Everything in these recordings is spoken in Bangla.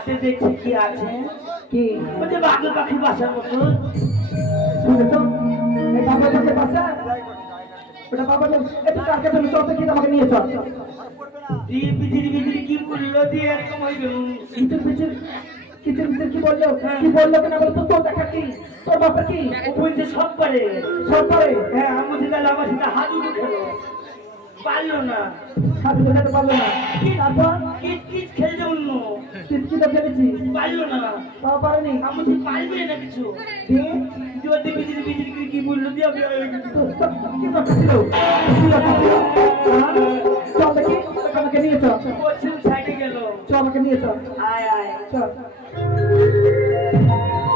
হাতে দেখছি কি আছে কি ওই যে বাঘ পাখি বাসার মতো শুনে তো এই বাবা কাছে বাসা ওটা বাবা এটা কার কাছে চলতে কি আমাকে নিয়ে চল দিয়ে বিজিরি কি বললো দিয়ে এরকম হয়ে গেল কিচের পিচের কি বললো কি বললো কেন বলে তো তোর দেখা কি তোর বাবা কি ও বলছে সব পারে হ্যাঁ আমি বলছি তাহলে আমার সাথে হাত উঠে খেলো পারলো না হাতে দেখাতে পারলো না তারপর কিট খেলছে অন্য কি তো খেলেছি পারলো না তাও পারেনি আমি বলছি পারবে না কিছু দিয়ে যদি বিজিরি কি বললো দিয়ে আমি কি দরকার ছিল চল দেখি আমাকে নিয়ে চল পশ্চিম সাইডে গেল চল আমাকে নিয়ে চল আয় চল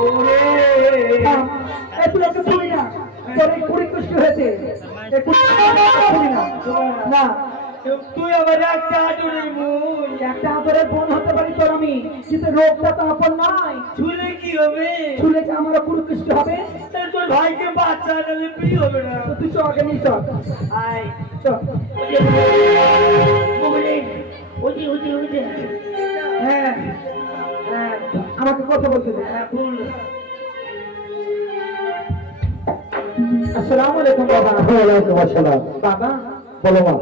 ওরে এই তুই একটা শুনি না তোর এই কুড়ি কৃষ্টি হয়েছে এই কুড়ি শুনি না না তুই আবার একটা আদরের মন একটা আদরের বোন হতে পারি তোর আমি কিন্তু রোগটা তো আপন নয় ছুলে কি হবে শুনে যে আমার কুড়ি কৃষ্টি হবে তোর ভাইকে বাচ্চা আনলে প্রিয় হবে না তো তুই চল আগে নিয়ে চল আয় চল ওই হ্যাঁ হ্যাঁ আমাকে কথা বলতে দে বল আসসালামু আলাইকুম বাবা ওয়ালাইকুম আসসালাম বাবা বলো মা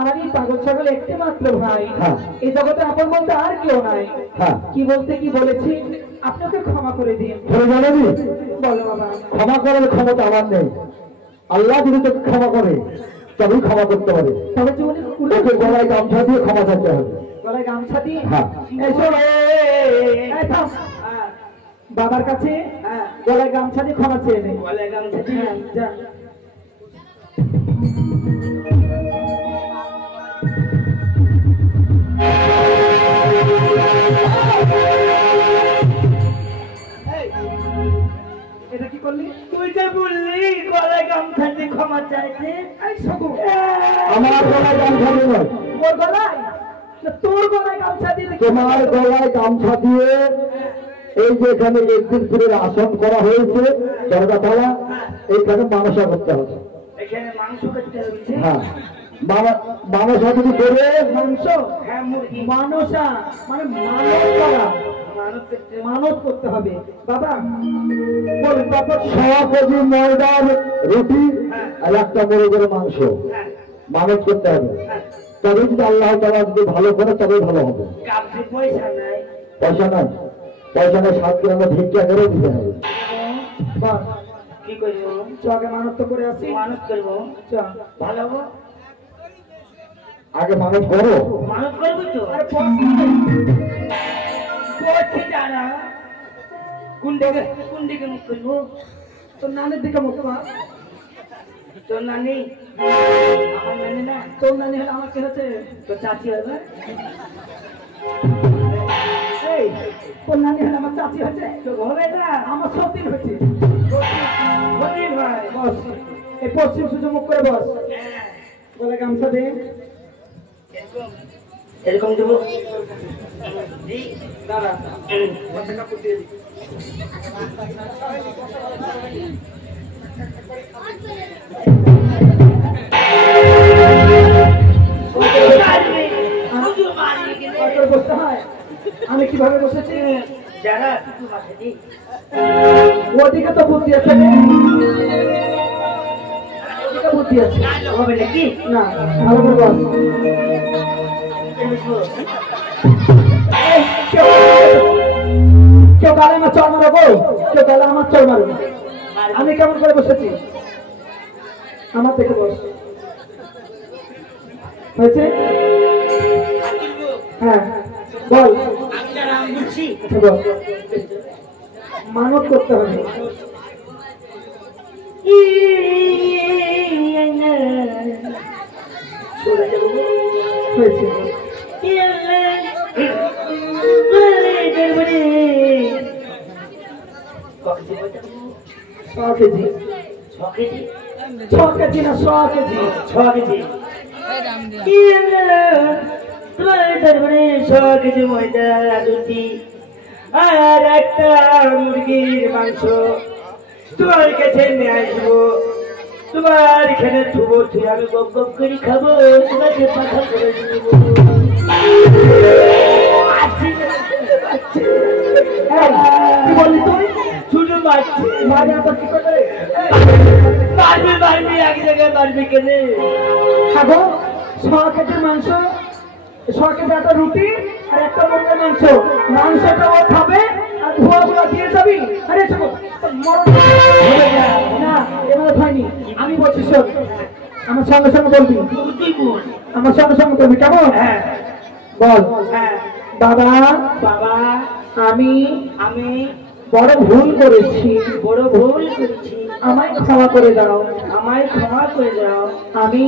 আমার এই পাগল ছাগল একটি মাত্র ভাই হ্যাঁ। এই জগতে আপন বলতে আর কেউ নাই হ্যাঁ কি বলতে কি বলেছি আপনাকে ক্ষমা করে দিন ধরে জানাবি বলো বাবা ক্ষমা করার ক্ষমতা আমার নেই আল্লাহ যদি তোকে ক্ষমা করে তবেই ক্ষমা করতে পারে তবে জীবনে তোকে গলায় গামছা দিয়ে ক্ষমা করতে হবে গলায় গামছা দিয়ে হ্যাঁ। এই থাম। বাবার কাছে গলায় গামছা দিয়ে ক্ষমা চেয়ে নেই বলে গামছা হ্যাঁ, যা। এটা কি করলি তুই যে বললি গলায় গামছা দিয়ে ক্ষমা চাইতে এই সগু আমার গলায় গামছা দিয়ে নয় ওর গলায় না, তোর গলায় গামছা দিয়ে দেখি। তোমার গলায় গামছা দিয়ে এই যে এখানে একদিনপুরের আসন করা হয়েছে দরগাতলা এইখানে মানসা করতে হবে এখানে মাংস করতে হচ্ছে হ্যাঁ মানসা যদি করে মাংস হ্যাঁ মুরগি মানসা মানে মানত করা মানব করতে মানত করতে হবে বাবা বলুন তারপর 100 কেজি ময়দার রুটি আর একটা মুরগির মাংস হ্যাঁ মানত করতে হবে তবে যদি আল্লাহ তাআলা যদি ভালো করে তবে ভালো হবে কাপড়ে পয়সা নাই পয়সা নাই 7 গ্রামে ভিক্ষা করে দিতে হবে বাস কি করবো চকে মানত তো করে আসি মানত করবো চ ভালো হবো আগে মানত করো মানত করবো তো আরে পড়ছে যারা কোন দিকে মুখ করবো তোর নানির দিকে মুখ কর তোর নানি আমার নানি না তোর নানি হলে আমার কি হচ্ছে তোর চাচি হবে এই তোর নানি হলে আমার চাচি হচ্ছে তো হবে না আমার সব দিন হচ্ছে হতে ভাই বস এই পশ্চিম সূর্য মুখ করে বস বলে গামছা দে এরকম দেবো দাঁড়া বসতে হয় আমি কিভাবে বসেছি যারা কিছু মাঠে দিই ওদিকে তো বুদ্ধি আছে ওদিকে বুদ্ধি আছে হবে নাকি না ভালো করে বস কেউ গালে আমার চল মারো কেউ গালে আমার চল মারো আমি কেমন করে বসেছি আমার দেখে বস হয়েছে হ্যাঁ বল আমি যারা আমি বলছি আচ্ছা বল মানত করতে হবে হয়েছে ছ কেজি ছ কেজি না 100 কেজি 6 কেজি কিছু ময়দা রুটি আর একটা মুরগির মাংস তোমার কাছে নিয়ে আসবো তোমার এখানে থুবো তুই আমি গপ গপ করে খাবো তোমাকে পাঠা করে দিব বাড়ি আবার কি করে মারবি এক জায়গায় মারবি কেনে খাবো 100 কেজির মাংস 100 কেজি একটা রুটি আর একটা মুরগির মাংস মাংসটা ও খাবে আর ধোয়াগুলো দিয়ে যাবি আরে চলো না এভাবে হয়নি আমি বলছি শোন আমার সঙ্গে সঙ্গে বলবি তুই বল আমার সঙ্গে সঙ্গে বলবি কেমন হ্যাঁ বল হ্যাঁ বাবা বাবা আমি আমি বড় ভুল করেছি বড় ভুল করেছি আমায় ক্ষমা করে দাও আমায় ক্ষমা করে দাও আমি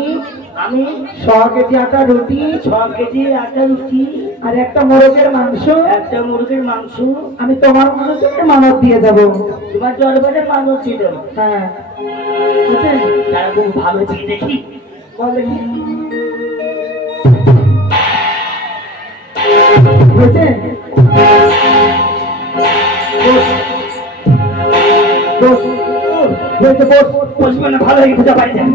আমি 100 কেজি আটা রুটি 6 কেজি আটা রুটি আর একটা মোরগের মাংস একটা মুরগির মাংস আমি তোমার মানুষকে মানত দিয়ে যাবো তোমার দরবারে মানুষ দিয়ে দেবো হ্যাঁ বুঝছেন তারা খুব ভালো ছিল দেখি বল দেখি বুঝছেন বস বস বস বসবো না ভালো হয়ে পূজা পাই যাবো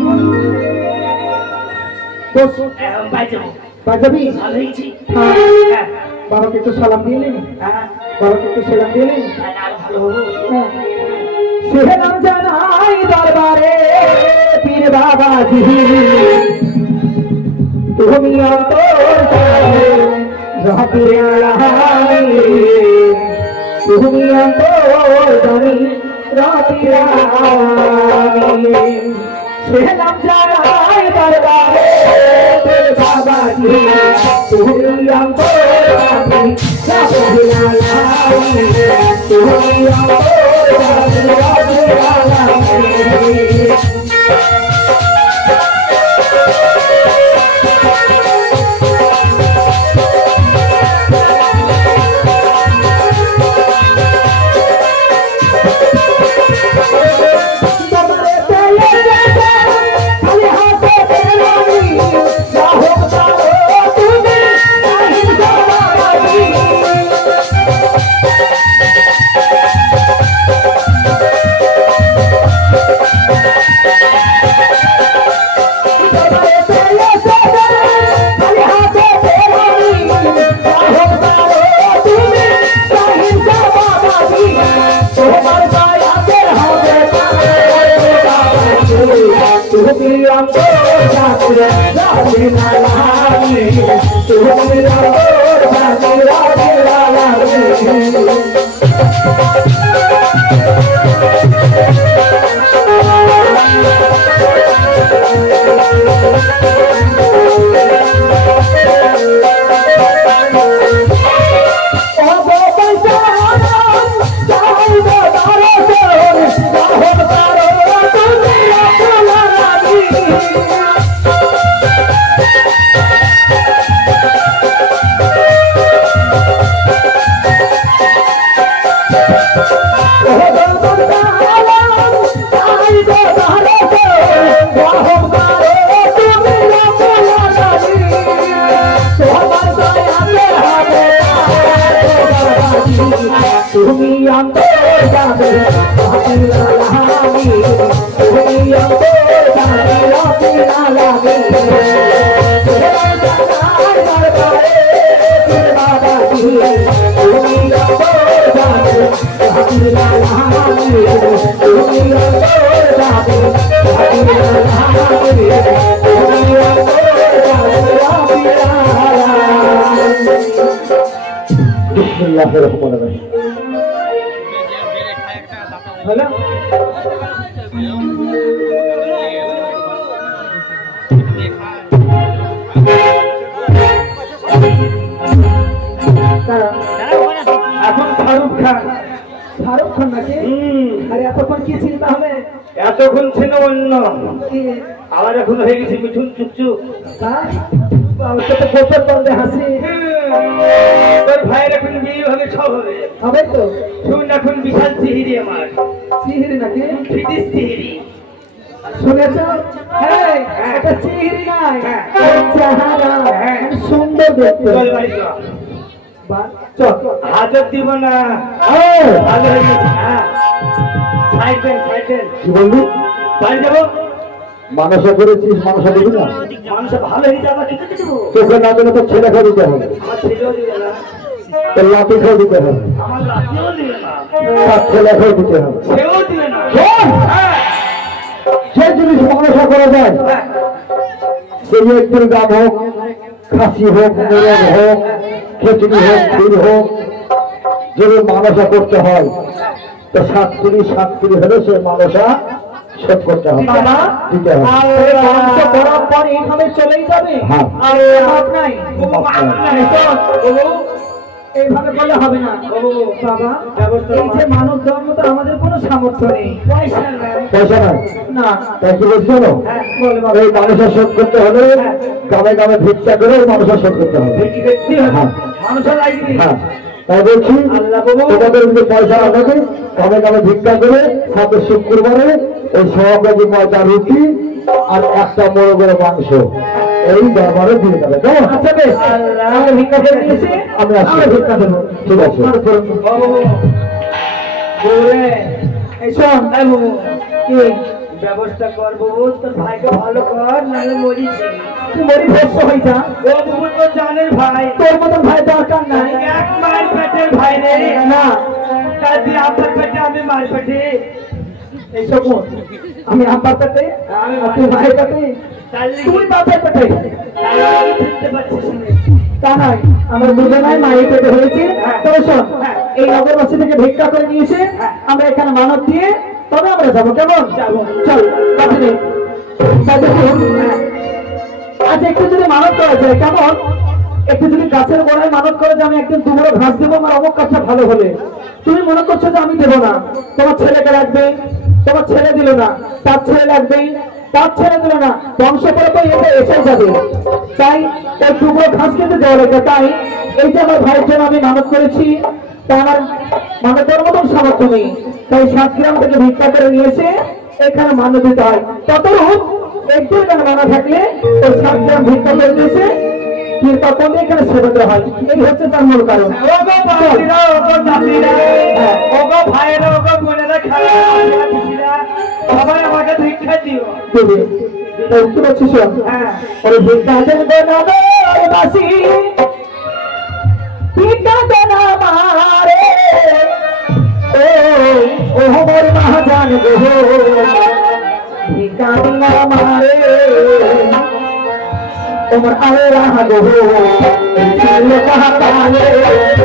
বস পাই যাবো বাজাবি ভালো হয়েছি হ্যাঁ হ্যাঁ বাবাকে একটু সালাম দিয়ে নিন হ্যাঁ বাবাকে একটু সালাম দিয়ে নিন আর ভালো হবো হ্যাঁ সেলাম জানাই দরবারে পীর বাবাজি তুমি অন্তর জাহিরে রাহানি তুমি অন্তর জানি রাতিরে রাহানি সেলাম জানাই দরবারে পীর বাবাজি তুমি অন্তর জাহিরে রাহানি তুমি অন্তর হলো এখন শাহরুখ খান শাহরুখ খান নাকি আরে এতক্ষণ কি চিন্তা হবে এতক্ষণ ছিল অন্য কি আবার এখন হয়ে গেছে মিঠুন চুকচুক তাই বাবা তো গোপন বন্ধে হাসি তোর ভাইয়ের এখন বিয়ে হবে সব হবে হবে তো শুন এখন বিশাল চিহিরি আমার চিহিরি নাকি ফিটিস চিহিরি শুনেছ হ্যাঁ এটা চিহিরি নাই চেহারা সুন্দর দেখতে চল বাড়ি চল চল হাজার দিব না ভালো হয়ে গেছে হ্যাঁ সাইকেল সাইকেল কি বললি বাড়ি যাবো মানসা করেছিস মানসা দিবি না মানুষ ভালো হয়ে যাবে কি করতে দেবো চোখে না দিলে তো ছেলে খাওয়া দিতে হবে আমার ছেলেও দিবে না তো লাঠি খেয়ে দিতে হবে, আমার লাঠিও দিবে না, কাছে লেখাই দিতে হবে। সেও দিবে না। শোন, হ্যাঁ, যে জিনিস মানসা করা যায়, হ্যাঁ, সেই একদিন গাম হোক, খাসি হোক, মোরগ হোক, খিচুড়ি হোক, ক্ষীর হোক, যদি মানসা করতে হয় তো 7 কুড়ি হলে সে মানসা শোধ করতে হবে, বাবা, দিতে হবে। আর এই বংশ করার পর এইভাবে চলেই যাবে, হ্যাঁ। আর বাপ নাই, বাবু, বাবু, বাবু, এইভাবে বলে হবে না বাবু, বাবা। ব্যবস্থা এই যে মানব ধর্মটা আমাদের কোনো সামর্থ্য নেই, পয়সা নেই। পয়সা নাই, না। তাই কি বলছো না? হ্যাঁ, বলে বাবা, এই মানুষের শোধ করতে হলে গ্রামে গ্রামে ভিক্ষা করে মানুষের শোধ করতে হবে। দেখি দেখতে হবে। হ্যাঁ। মানুষের লাগবে। হ্যাঁ, তাই বলছি আল্লাহ বাবু। তোমাদের যদি পয়সা না থাকে গ্রামে গ্রামে ভিক্ষা করে সাথে শুক্রবারে ওই 100 কেজি ময়দা রুটি আর একটা মোরগের মাংস এই দরবারে দিয়ে দেবে, কেমন? আচ্ছা বেশ, আমরা ভিক্ষা করে দিয়েছি, আমি আসছি। আমরা ভিক্ষা দেবো। ঠিক আছে। বাবু, বউরে, এই শোন, এই বাবু, কি ব্যবস্থা কর বাবু, তোর ভাইকে ভালো কর, নাহলে মরিছি। তুই মরি ভস্য হয়ে যা, ও বাবু তো জানের ভাই, তোর মতন ভাই দরকার নাই। এক মায়ের পেটের ভাই রে। না, তার দিয়ে আপনার পেটে আমি মার পেটে। এই শোন, আমি আব্বার পেটে, আমি আর তুই ভাইয়ের পেটে, তাহলে তুই বাপের পেটে। তাহলে আমি ফিরতে পারছিস না। তা নয়, আমরা দুজনাই মায়ের পেটে হয়েছি। তবে শোন, এই নগরবাসী থেকে ভিক্ষা করে নিয়েছে, আমরা এখানে মানব দিয়ে তবে আমরা যাবো, কেমন? যাবো। চল, কাছে নে। তা দেখুন, আজ একটু যদি মানব করা যায়, কেমন? একটু যদি গাছের গোড়ায় মানব করে যে আমি একদিন দুপুরে ঘাস দেবো, আমার অমুক কাজটা ভালো হলে, তুমি মনে করছো যে আমি দেবো না, তোমার ছেলেকে রাখবে, তোমার ছেলে দিল না, তার ছেলে লাগবে, তার ছেলে দিল না, বংশ পরে তো এটা এসে যাবে। তাই এই টুকরো ঘাস কিন্তু দেওয়া লাগে। তাই এই যে আমার ভাইয়ের জন্য আমি মানত করেছি, তা আমার মানতের মতন সামর্থ্য নেই, তাই 7 গ্রাম থেকে ভিক্ষা করে নিয়েছে এখানে মান্য দিতে হয়। ততরূপ একটু এখানে মানা থাকলে ওই 7 গ্রাম ভিক্ষা করে দিয়েছে তখন এখানে সেবাতে হয়। এই হচ্ছে তার মূল কারণ। ও গো বাপিরা, ও গো জাতিরা, ও গো ভাইয়েরা, ও গো বোনেরা, খালারা, পিসিরা, সবাই আমাকে ভিক্ষা দিও। দেবে বুঝতে পারছিস? হ্যাঁ, ওই ভিক্ষা দেবে না বাসি, ভিক্ষা দেনা মারে, ও মোর মহাজান গো, ভিক্ষা দেনা মারে, তোমার আল্লাহ গো, ছিল কাহা পালে,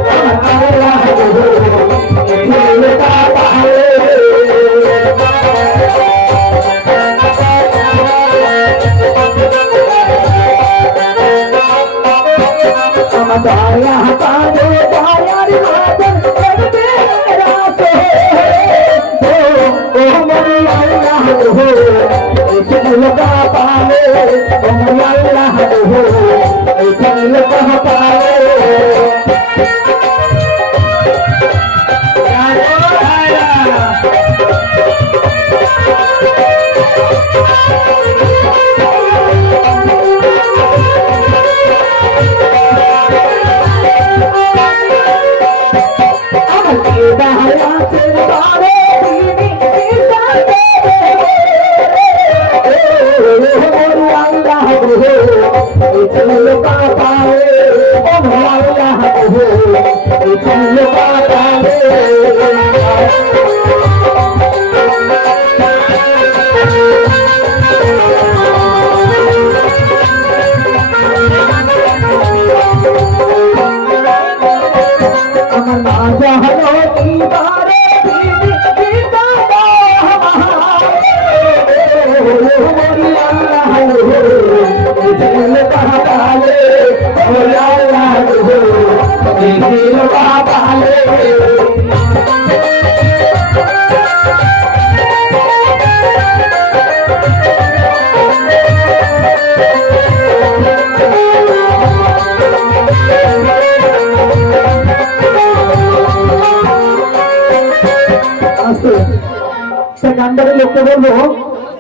তোমার আল্লাহ গো, ছিল কাহা পালে। আমার দয়া পালে দয়ার মাদন করবে রাসে, ও মরি আল্লাহ গো, ছিল কাহা পালে, ও মরি আল্লাহ গো, ছিল কাহা পালে। আমার মা জাহানো কি বারে দিদি পিতা মরি আল্লাহ গো, ছিল কাহা পালে, মরি আল্লাহ গো, ছিল কাহা পালে। সে গান্ধারের লোককে বলবো